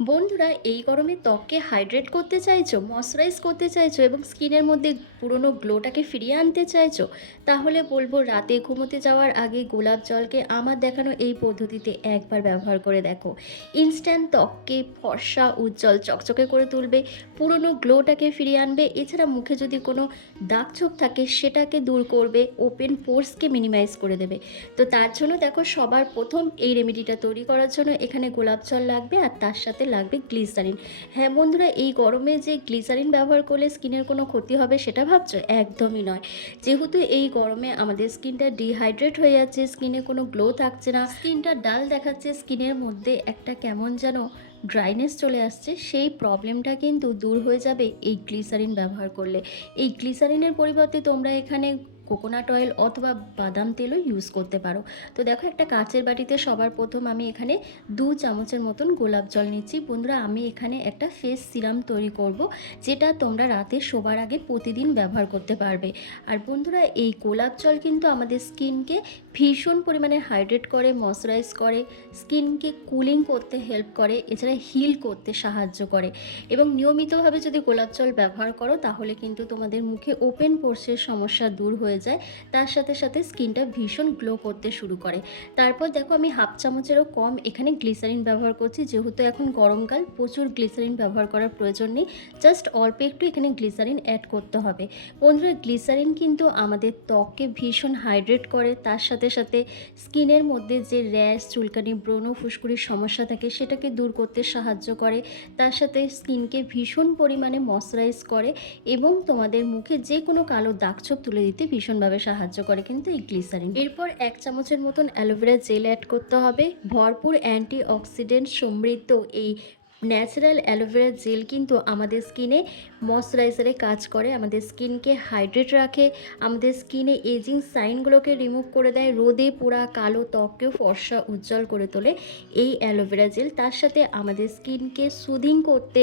বন্ধুরা, এই গরমে ত্বককে হাইড্রেট করতে চাইছো ময়শ্চারাইজ করতে চাইছো এবং স্কিনের মধ্যে পুরনো গ্লোটাকে ফিরিয়ে আনতে চাইছো, তাহলে বলব রাতে ঘুমোতে যাওয়ার আগে গোলাপ জলকে আমার দেখানো এই পদ্ধতিতে একবার ব্যবহার করে দেখো। ইনস্ট্যান্ট ত্বককে ফর্সা, উজ্জ্বল, চকচকে করে তুলবে, পুরনো গ্লোটাকে ফিরিয়ে আনবে, এছাড়া মুখে যদি কোনো দাগ ছোপ থাকে সেটাকে দূর করবে ওপেন পোর্সকে মিনিমাইজ করে দেবে। তো তার জন্য দেখো সবার প্রথম এই রেমেডিটা তৈরি করার জন্য এখানে গোলাপ জল লাগবে আর তার সাথে লাগবে গ্লিসারিন। হ্যাঁ বন্ধুরা, এই গরমে যে গ্লিসারিন ব্যবহার করলে স্কিনের কোনো ক্ষতি হবে সেটা ভাবছ? একদমই নয়। যেহেতু এই গরমে আমাদের স্কিনটা ডিহাইড্রেট হয়ে যাচ্ছে, স্কিনে কোনো গ্লো থাকছে না, স্কিনটা ডাল দেখাচ্ছে, স্কিনের মধ্যে একটা কেমন যেন ড্রাইনেস চলে আসছে, সেই প্রবলেমটা কিন্তু দূর হয়ে যাবে এই গ্লিসারিন ব্যবহার করলে। এই গ্লিসারিনের পরিবর্তে তোমরা এখানে কোকোনাট অয়েল অথবা বাদাম তেলও ইউজ করতে পারো। তো দেখো, একটা কাঁচের বাটিতে সবার প্রথম আমি এখানে দু চামচের মতন গোলাপ জল নিচ্ছি। বন্ধুরা, আমি এখানে একটা ফেস সিরাম তৈরি করব, যেটা তোমরা রাতে শোবার আগে প্রতিদিন ব্যবহার করতে পারবে। আর বন্ধুরা, এই গোলাপ জল কিন্তু আমাদের স্কিনকে ভীষণ পরিমাণে হাইড্রেট করে ময়শ্চারাইজ করে, স্কিনকে কুলিং করতে হেল্প করে, এছাড়া হিল করতে সাহায্য করে। এবং নিয়মিতভাবে যদি গোলাপ জল ব্যবহার করো, তাহলে কিন্তু তোমাদের মুখে ওপেন পোর্সের সমস্যা দূর হয়ে যায়, তার সাথে সাথে স্কিনটা ভীষণ গ্লো করতে শুরু করে। তারপর দেখো আমি হাফ চামচেরও কম এখানে গ্লিসারিন ব্যবহার করছি, যেহেতু এখন গরমকাল, প্রচুর গ্লিসারিন ব্যবহার করার প্রয়োজন নেই। জাস্ট অল্প একটু এখানে গ্লিসারিন অ্যাড করতে হবে। বন্ধুরা গ্লিসারিন কিন্তু আমাদের ত্বককে ভীষণ হাইড্রেট করে, তার সাথে সাথে স্কিনের মধ্যে যে র্যাশ চুলকানি, ব্রণ, ফুসকুড়ির সমস্যা থাকে, সেটাকে দূর করতে সাহায্য করে, তার সাথে স্কিনকে ভীষণ পরিমাণে ময়শ্চারাইজ করে এবং তোমাদের মুখে যে কোনো কালো দাগছোপ তুলে দিতে ভীষণভাবে সাহায্য করে কিন্তু এই গ্লিসারিন এরপর এক চামচের মতন অ্যালোভেরা জেল অ্যাড করতে হবে। ভরপুর অ্যান্টি অক্সিডেন্ট সমৃদ্ধ এই ন্যাচারাল অ্যালোভেরা জেল কিন্তু আমাদের স্কিনে ময়শ্চারাইজারে কাজ করে। আমাদের স্কিনকে হাইড্রেট রাখে। আমাদের স্কিনে এজিং সাইনগুলোকে রিমুভ করে দেয়। রোদে পোড়া কালো ত্বককেও ফর্সা উজ্জ্বল করে তোলে এই অ্যালোভেরা জেল তার সাথে আমাদের স্কিনকে সুদিং করতে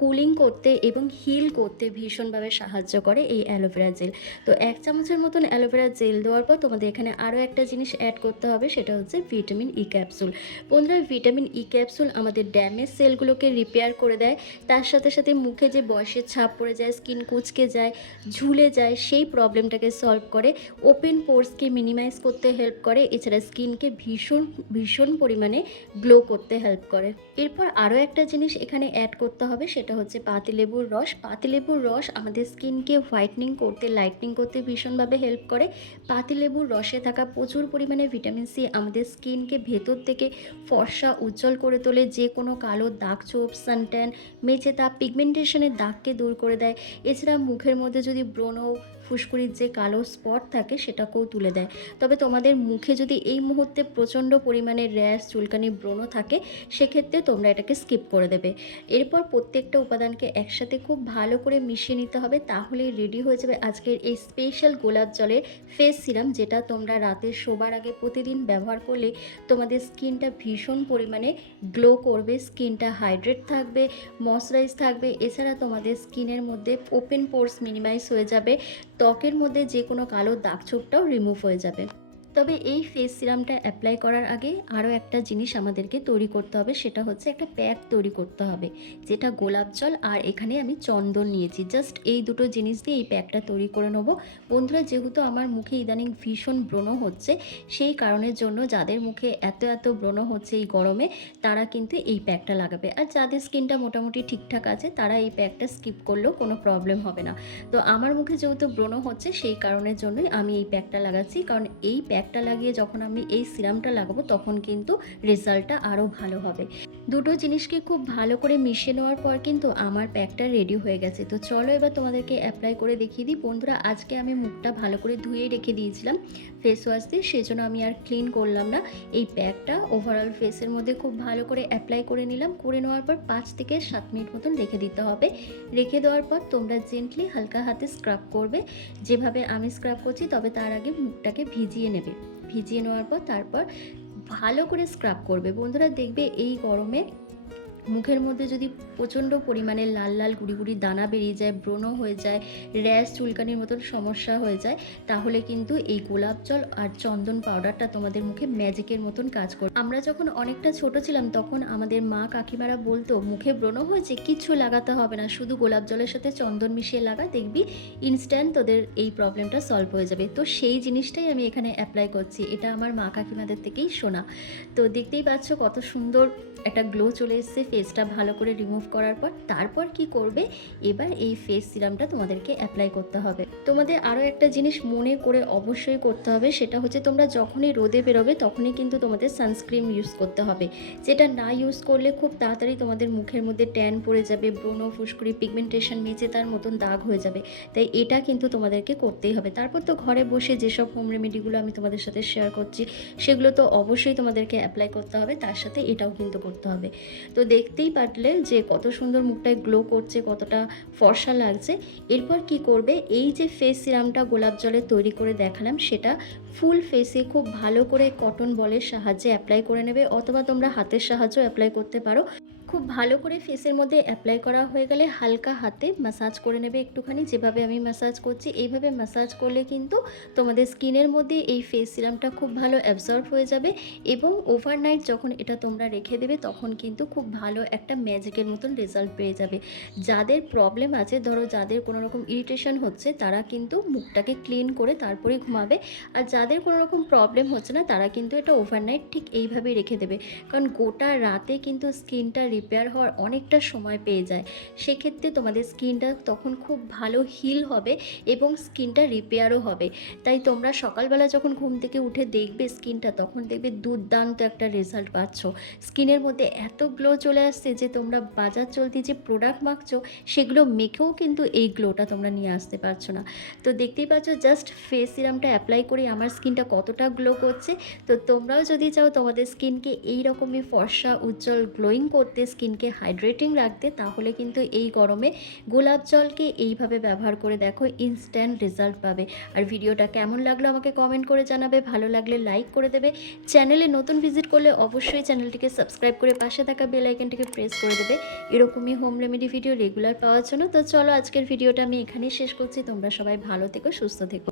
কুলিং করতে এবং হিল করতে ভীষণভাবে সাহায্য করে এই অ্যালোভেরা জেল তো এক চামচের মতন অ্যালোভেরা জেল দেওয়ার পর তোমাদের এখানে আরও একটা জিনিস অ্যাড করতে হবে, সেটা হচ্ছে ভিটামিন ই ক্যাপসুল বন্ধুরা ভিটামিন ই ক্যাপসুল আমাদের ড্যামেজ সেলগুলোকে রিপেয়ার করে দেয়। তার সাথে সাথে মুখে যে বয়সের ছাপ পড়ে যায় স্কিন কুচকে যায়, ঝুলে যায়, সেই প্রবলেমটাকে সলভ করে ওপেন পোর্সকে মিনিমাইজ করতে হেল্প করে। এছাড়া স্কিনকে ভীষণ ভীষণ পরিমাণে গ্লো করতে হেল্প করে। এরপর আরও একটা জিনিস এখানে অ্যাড করতে হবে, সেটা হচ্ছে পাতিলেবুর রস। পাতিলেবুর রস আমাদের স্কিনকে হোয়াইটনিং করতে, লাইটনিং করতে ভীষণভাবে হেল্প করে। পাতিলেবুর রসে থাকা প্রচুর পরিমাণে ভিটামিন সি আমাদের স্কিনকে ভেতর থেকে ফর্সা, উজ্জ্বল করে তোলে। যে কোনো কালো দাগ চোপ সানট্যান মেচে তা পিগমেন্টেশনের দাগকে দূর করে দেয়। এছাড়া মুখের মধ্যে যদি ব্রণ ফুসকুড়ির যে কালো স্পট থাকে সেটাকেও তুলে দেয়। তবে তোমাদের মুখে যদি এই মুহূর্তে প্রচণ্ড পরিমাণে র্যাশ, চুলকানি, ব্রণ থাকে, সেক্ষেত্রে তোমরা এটাকে স্কিপ করে দেবে। এরপর প্রত্যেকটা উপাদানকে একসাথে খুব ভালো করে মিশিয়ে নিতে হবে, তাহলেই রেডি হয়ে যাবে আজকের এই স্পেশাল গোলাপ জলের ফেস সিরাম যেটা তোমরা রাতে শোবার আগে প্রতিদিন ব্যবহার করলে তোমাদের স্কিনটা ভীষণ পরিমাণে গ্লো করবে, স্কিনটা হাইড্রেট থাকবে ময়শ্চারাইজ থাকবে। এছাড়া তোমাদের স্কিনের মধ্যে ওপেন পোর্স মিনিমাইজ হয়ে যাবে। ত্বকের মধ্যে যে কোনো কালো দাগ ছোপটাও রিমুভ হয়ে যাবে। তবে এই ফেস সিরামটা অ্যাপ্লাই করার আগে আরও একটা জিনিস আমাদেরকে তৈরি করতে হবে, সেটা হচ্ছে একটা প্যাক তৈরি করতে হবে, যেটা গোলাপ জল আর এখানে আমি চন্দন নিয়েছি। জাস্ট এই দুটো জিনিস দিয়ে এই প্যাকটা তৈরি করে নেব। বন্ধুরা, যেহেতু আমার মুখে ইদানিং ভীষণ ব্রণ হচ্ছে, সেই কারণের জন্য যাদের মুখে এত এত ব্রণ হচ্ছে এই গরমে, তারা কিন্তু এই প্যাকটা লাগাবে। আর যাদের স্কিনটা মোটামুটি ঠিকঠাক আছে, তারা এই প্যাকটা স্কিপ করলেও কোনো প্রবলেম হবে না। তো আমার মুখে যেহেতু ব্রণ হচ্ছে, সেই কারণের জন্যই আমি এই প্যাকটা লাগাচ্ছি, কারণ এই প্যাকটা লাগিয়ে যখন আমি এই সিরামটা লাগাবো, তখন কিন্তু রেজাল্টটা আরও ভালো হবে। দুটো জিনিসকে খুব ভালো করে মিশিয়ে নেওয়ার পর কিন্তু আমার প্যাকটা রেডি হয়ে গেছে। তো চলো এবার তোমাদেরকে অ্যাপ্লাই করে দেখিয়ে দিই। বন্ধুরা, আজকে আমি মুখটা ভালো করে ধুয়ে রেখে দিয়েছিলাম ফেস ওয়াশ দিয়ে, সেজন্য আমি আর ক্লিন করলাম না। এই প্যাকটা ওভারঅল ফেসের মধ্যে খুব ভালো করে অ্যাপ্লাই করে নিলাম। করে নেওয়ার পর পাঁচ থেকে সাত মিনিট মতন রেখে দিতে হবে। রেখে দেওয়ার পর তোমরা জেন্টলি হালকা হাতে স্ক্রাব করবে। যেভাবে আমি স্ক্রাব করছি, তবে তার আগে মুখটাকে ভিজিয়ে নেবে। ভিজিয়ে নেওয়ার পর তারপর ভালো করে স্ক্রাব করবে। বন্ধুরা দেখবে এই গরমে মুখের মধ্যে যদি প্রচণ্ড পরিমাণে লাল লাল গুড়ি গুড়ি দানা বেরিয়ে যায়, ব্রণ হয়ে যায়, র্যাশ চুলকানির মতন সমস্যা হয়ে যায়, তাহলে কিন্তু এই গোলাপ জল আর চন্দন পাউডারটা তোমাদের মুখে ম্যাজিকের মতন কাজ করে আমরা যখন অনেকটা ছোট ছিলাম, তখন আমাদের মা কাকিমারা বলতো, মুখে ব্রণ হয়েছে, কিচ্ছু লাগাতে হবে না, শুধু গোলাপ জলের সাথে চন্দন মিশিয়ে লাগা, দেখবি ইনস্ট্যান্ট তোদের এই প্রবলেমটা সলভ হয়ে যাবে। তো সেই জিনিসটাই আমি এখানে অ্যাপ্লাই করছি। এটা আমার মা কাকিমাদের থেকেই শোনা। তো দেখতেই পাচ্ছ কত সুন্দর একটা গ্লো চলে এসছে ফেসটা ভালো করে রিমুভ করার পর তারপর কি করবে? এবার এই ফেস সিরামটা তোমাদেরকে অ্যাপ্লাই করতে হবে। তোমাদের আরও একটা জিনিস মনে করে অবশ্যই করতে হবে, সেটা হচ্ছে তোমরা যখনই রোদে বেরোবে তখনই কিন্তু তোমাদের সানস্ক্রিন ইউজ করতে হবে। যেটা না ইউজ করলে খুব তাড়াতাড়ি তোমাদের মুখের মধ্যে ট্যান পড়ে যাবে, ব্রণ, ফুসকুড়ি পিগমেন্টেশন মেচে তার মতন দাগ হয়ে যাবে। তাই এটা কিন্তু তোমাদেরকে করতেই হবে। তারপর তো ঘরে বসে যেসব হোম রেমেডিগুলো আমি তোমাদের সাথে শেয়ার করছি, সেগুলো তো অবশ্যই তোমাদেরকে অ্যাপ্লাই করতে হবে, তার সাথে এটাও কিন্তু করতে হবে। তো দেখতেই পারলে যে কত সুন্দর মুখটায় গ্লো করছে, কতটা ফর্সা লাগছে। এরপর কি করবে? এই যে ফেস সিরামটা গোলাপ জলে তৈরি করে দেখালাম, সেটা ফুল ফেসে খুব ভালো করে কটন বলের সাহায্যে অ্যাপ্লাই করে নেবে, অথবা তোমরা হাতের সাহায্যেও অ্যাপ্লাই করতে পারো। খুব ভালো করে ফেসের মধ্যে অ্যাপ্লাই করা হয়ে গেলে হালকা হাতে ম্যাসাজ করে নেবে একটুখানি। যেভাবে আমি ম্যাসাজ করছি, এইভাবে ম্যাসাজ করলে কিন্তু তোমাদের স্কিনের মধ্যে এই ফেস সিরামটা খুব ভালো অ্যাবজর্ব হয়ে যাবে এবং ওভারনাইট যখন এটা তোমরা রেখে দেবে, তখন কিন্তু খুব ভালো একটা ম্যাজিকের মতন রেজাল্ট পেয়ে যাবে। যাদের প্রবলেম আছে, ধরো যাদের কোনো রকম ইরিটেশন হচ্ছে, তারা কিন্তু মুখটাকে ক্লিন করে তারপরে ঘুমাবে। আর যাদের কোনো রকম প্রবলেম হচ্ছে না, তারা কিন্তু এটা ওভারনাইট ঠিক এইভাবেই রেখে দেবে। কারণ গোটা রাতে কিন্তু স্কিনটা রিপেয়ার হওয়ার অনেকটা সময় পেয়ে যায়। সেক্ষেত্রে তোমাদের স্কিনটা তখন খুব ভালো হিল হবে এবং স্কিনটা রিপেয়ারও হবে। তাই তোমরা সকালবেলা যখন ঘুম থেকে উঠে দেখবে স্কিনটা, তখন দেখবে দুর্দান্ত একটা রেজাল্ট পাচ্ছ। স্কিনের মধ্যে এত গ্লো চলে আসছে যে তোমরা বাজার চলতি যে প্রোডাক্ট মাখছো, সেগুলো মেখেও কিন্তু এই গ্লোটা তোমরা নিয়ে আসতে পারছ না। তো দেখতেই পাচ্ছ জাস্ট ফেস সিরামটা অ্যাপ্লাই করে আমার স্কিনটা কতটা গ্লো করছে। তো তোমরাও যদি চাও তোমাদের স্কিনকে এই রকমই ফর্সা, উজ্জ্বল গ্লোয়িং করতে স্কিনকে হাইড্রেটিং রাখতে, তাহলে কিন্তু এই গরমে গোলাপ জলকে এইভাবে ব্যবহার করে দেখো ইনস্ট্যান্ট রেজাল্ট পাবে। আর ভিডিওটা কেমন লাগল আমাকে কমেন্ট করে জানাবে। ভালো লাগলে লাইক করে দেবে। চ্যানেলে নতুন ভিজিট করলে অবশ্যই চ্যানেলটিকে সাবস্ক্রাইব করে পাশে থাকা বেল আইকনটিকে প্রেস করে দেবে। এরকমই হোম রেমেডি ভিডিও রেগুলার পাওয়ার জন্য। তো চলো আজকের ভিডিওটা আমি এখানেই শেষ করছি। তোমরা সবাই ভালো থেকো, সুস্থ থেকো।